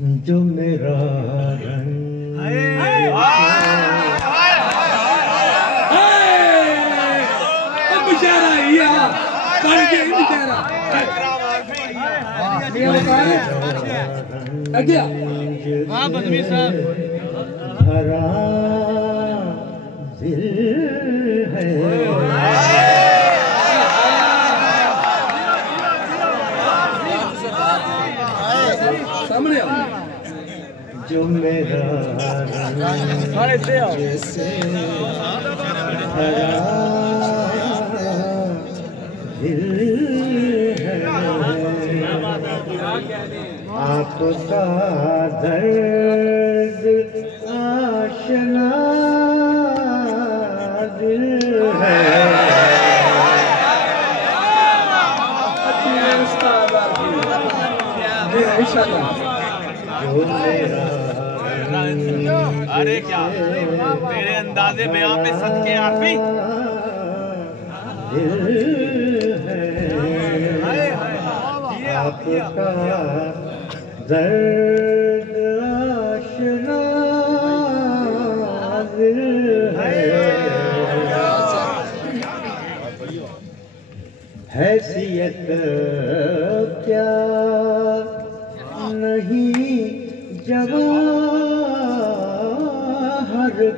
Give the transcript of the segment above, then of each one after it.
जो मेरा रंग बेचारा हाँ बदमी साहब हरा दिल है सामने जो मेरा रंग जैसे हरा दिल है आपका दर्द आशना दिल है अरे क्या तेरे अंदाजे बयां पे सदके आरफी आपका दर्द आशना दिल है हैसियत क्या नहीं जवाहर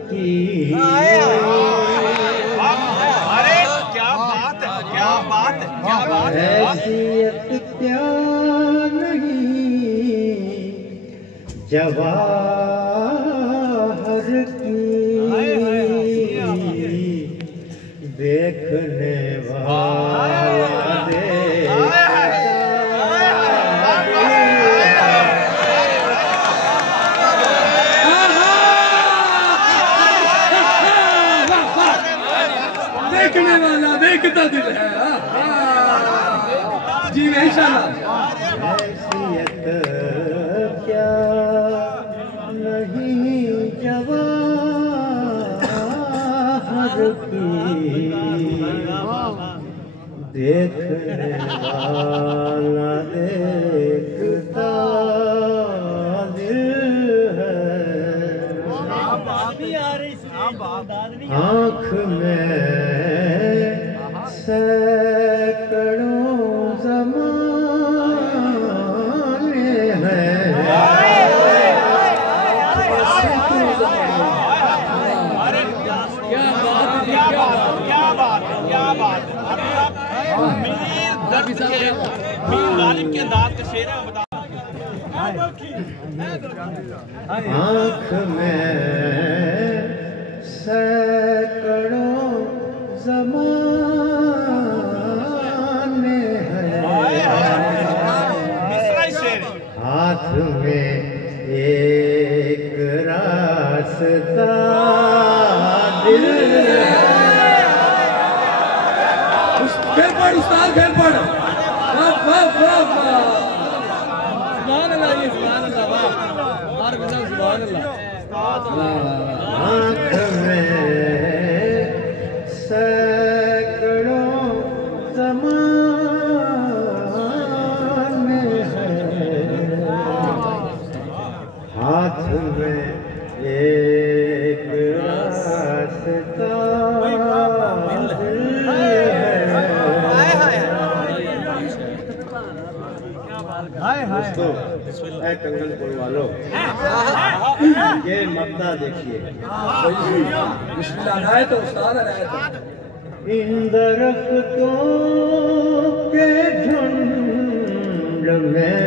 की अरे क्या बात है क्या बात है क्या बात है हैसियत क्या नहीं जवाहर की देखने वाला देखने वाला देखता दिल है जी इंशाल्लाह हैसियत क्या नहीं जवाहर की देखने वाला देखता दिल है आँख में सैकड़ों ज़माने हैं गालिब के अंदाज के शेर है बता आँख में सैकड़ों ज़माने हैं हाथ में एक रास्ता दिल है फिर पढ़ उस्ताद फिर पढ़ वाह वाह वाह सुभान अल्लाह जी सुभान अल्लाह वाह हर बंदा सुभान अल्लाह आँख में सैकड़ों ज़माने हैं हाथ में एक रास्ता दोस्तों कंगनपुर वालों ये मक्ता देखिए तो उस्ताद इन दरख्तों के झुंड में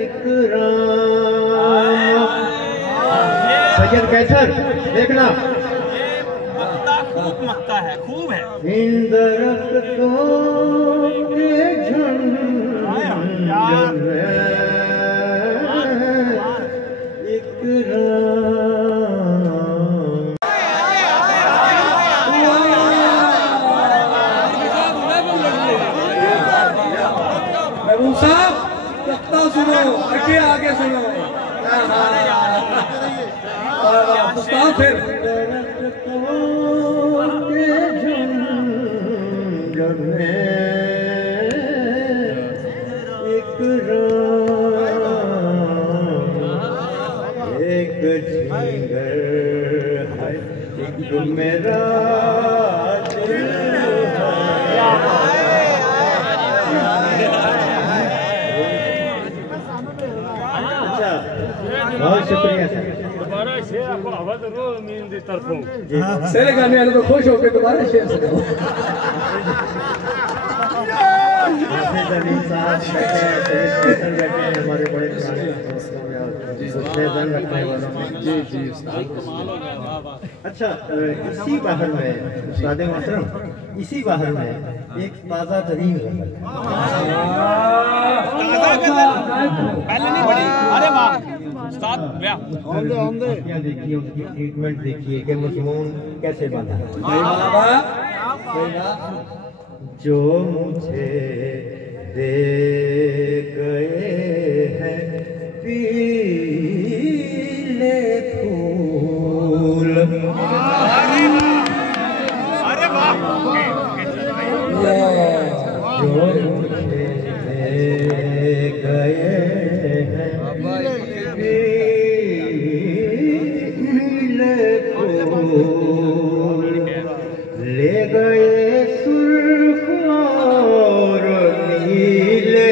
इकराम सैयद कैसर देखना खूब मक्ता है खूब है इन दरख्तों के झुंड में इकराम महबूब साहब तख्ता सुनो आगे सुनो उस्ताद फिर इकराम झिंगर है एक मेरा दिल अच्छा बहुत शुक्रिया सर शेर गाने वाले तो खुश होकर दोबारा शेर सको हाफिज अली साहब स्टेशन बैठे हैं हमारे बड़े पुराने स्टेशन रखने वालों में जी जी अच्छा इसी बाहर में उस्ताद मोहतरम इसी बाहर में एक ताज़ा तरीन पहले नहीं पड़ी अरे वाह उस्ताद वाह क्या देखिए उसकी ट्रीटमेंट देखिए कि मजमून कैसे बना जो मुझे दे गए हैं पीले फूल अरे वाह जो मुझे दे गए हैं पीले फूल ले गए सुर्ख और नीले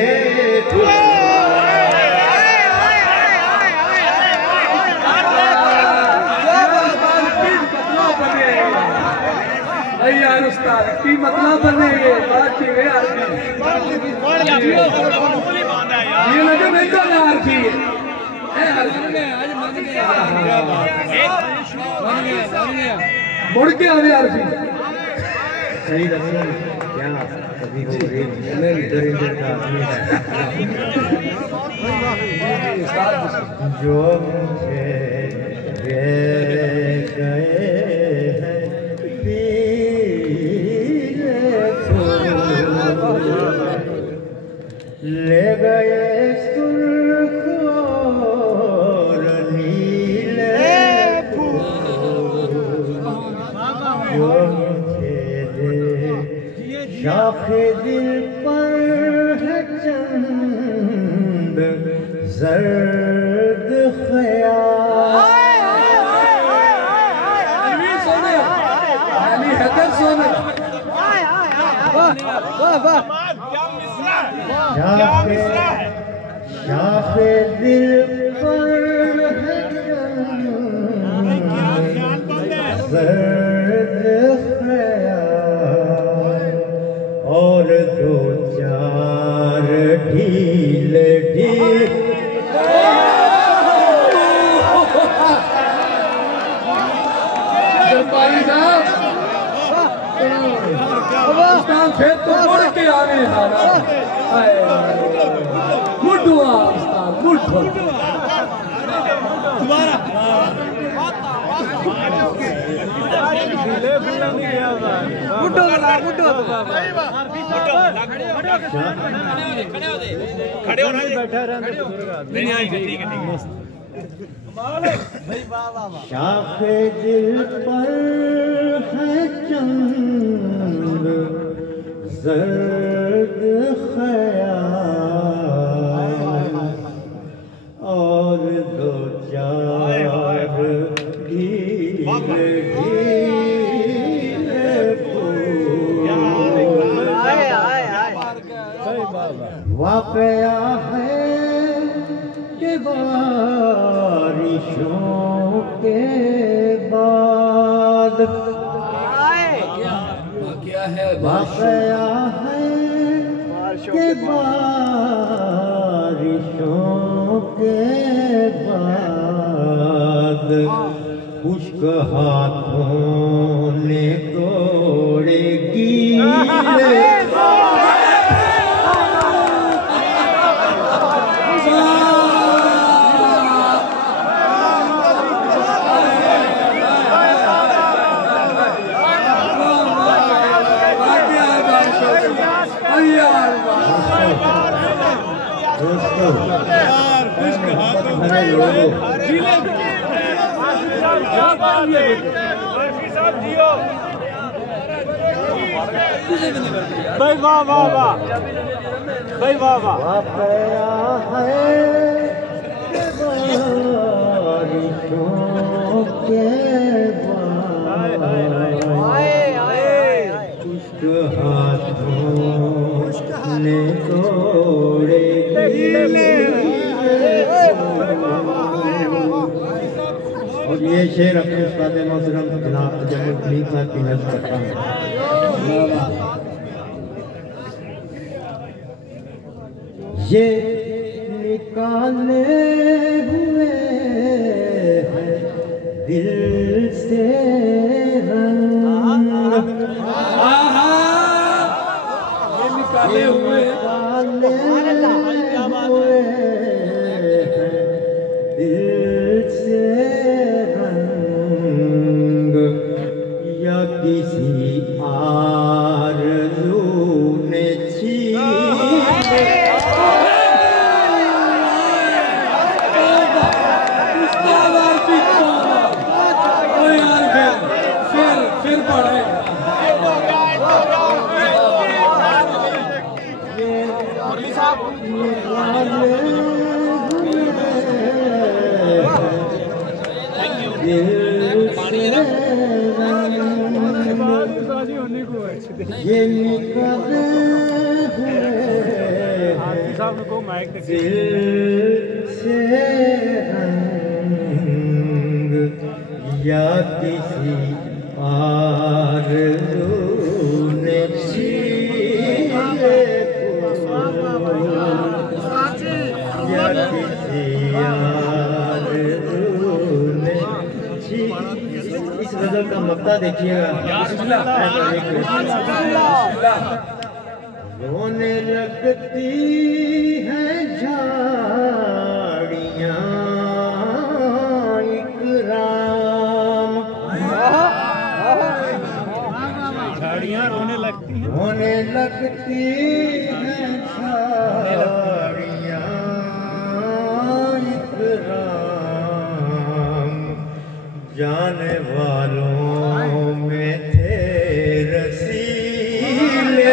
यार उस्ताद की मतलब बने ये बात की वे यार ये लगे मैं तो यार थी ए यार आज मन गया मुड़ के आवे यार थी सही रसूल क्या कभी हो रे इधर इधर का आदमी है जो मुझे दे गए हैं पीले फूल ले गए सुर्ख और नीले फूल जो मुझे दे शाखे दिल पर है चंद जर्द ख्याल शाखे दिल पर है जर्द ख्याल और दो चार ढील ढील फिर तो मुड़ के आने मुठुआ मुठुआ दोबारा खड़े हो बैठा रहने ठीक है शाखे दिल पर है चंद जर्द ख्याल और दो चार ढीले ढीले फूल वाकया है कि बारिशों के बाद क्या है वाकया है कि बारिशों के बाद खुश्क हाथों ने तोड़े गीले भाई वाह वाह वाह भाई वाह वाह वाकया है हाथों के खुश्क हाथों ने तोड़े और ये शेर अपने उस्ताद मोहतरम जनाब जमुल हमीद साहब की नज़र करता हूँ। ये निकाले हुए हैं दिल से रंग, ये निकाले हुए दिल से रंग या किसी आरज़ू ने छीने फिर पढ़े ये निकाले हुए दिल से रंग या किसी आरज़ू ने छीने या किसी आरज़ू ने इस गजल का मक्ता देखिएगा। रोने लगती हैं झाड़ियाँ इकराम, झाड़ियाँ रोने लगती हैं, रोने लगती हैं झाड़ियाँ इकराम, जाने वालों में थे रसीले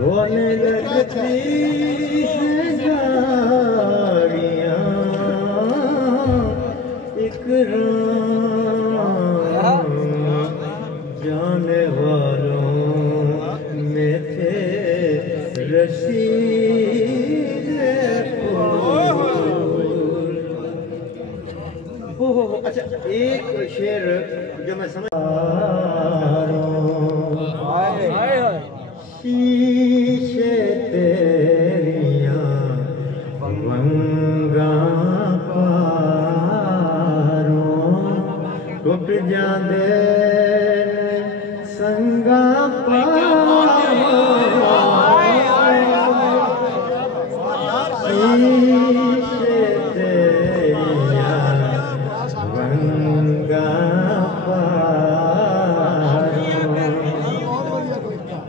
रोने लगती हैं झाड़ियाँ इकराम, जाने वालों में थे रसीले फूल। अच्छा, एक शेर जो मैं समझ शीशे तेरियां वंगा पारों टुट जांदे संगा शीशे तेरियां वंगा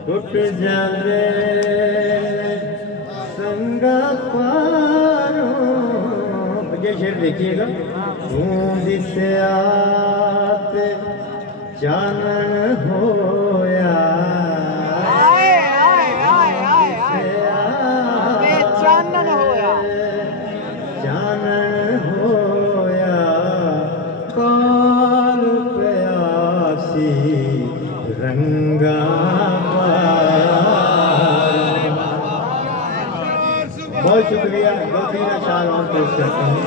टुट जाने संगा पारों। ये शेर देखिएगा। बूंद से आते चानन होया, चानन होया, चानन होया, काल प्यासी रंगा बहुत शुक्रिया। दो तीन अशार और पेश करता हूँ।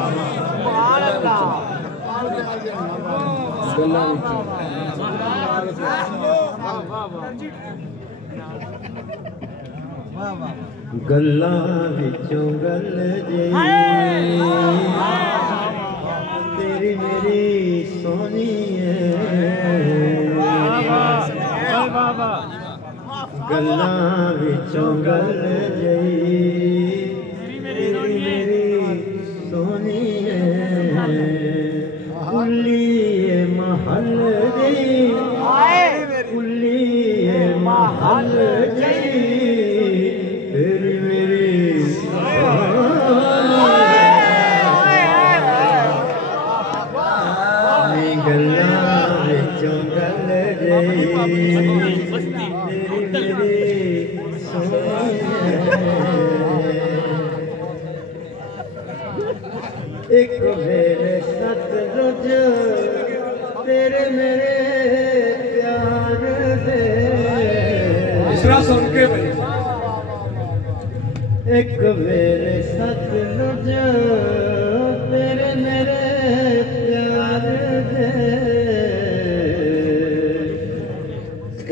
गल्ला विचों गल जी तेरी मेरी सोनी है, गल्ला विचों गल जी महल दी एक मेरे सतलुज तेरे मेरे प्यार दे। दूसरा सुन के भाई। एक मेरे सतलुज तेरे मेरे प्यार दे।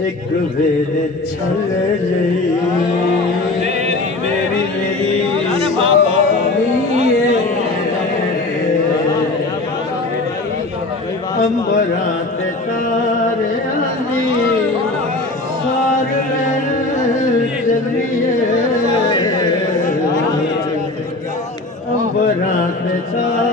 एक मेरे छल जई मेरी मेरी अंबरात तारे आनी सार चलिए अंबरात तारे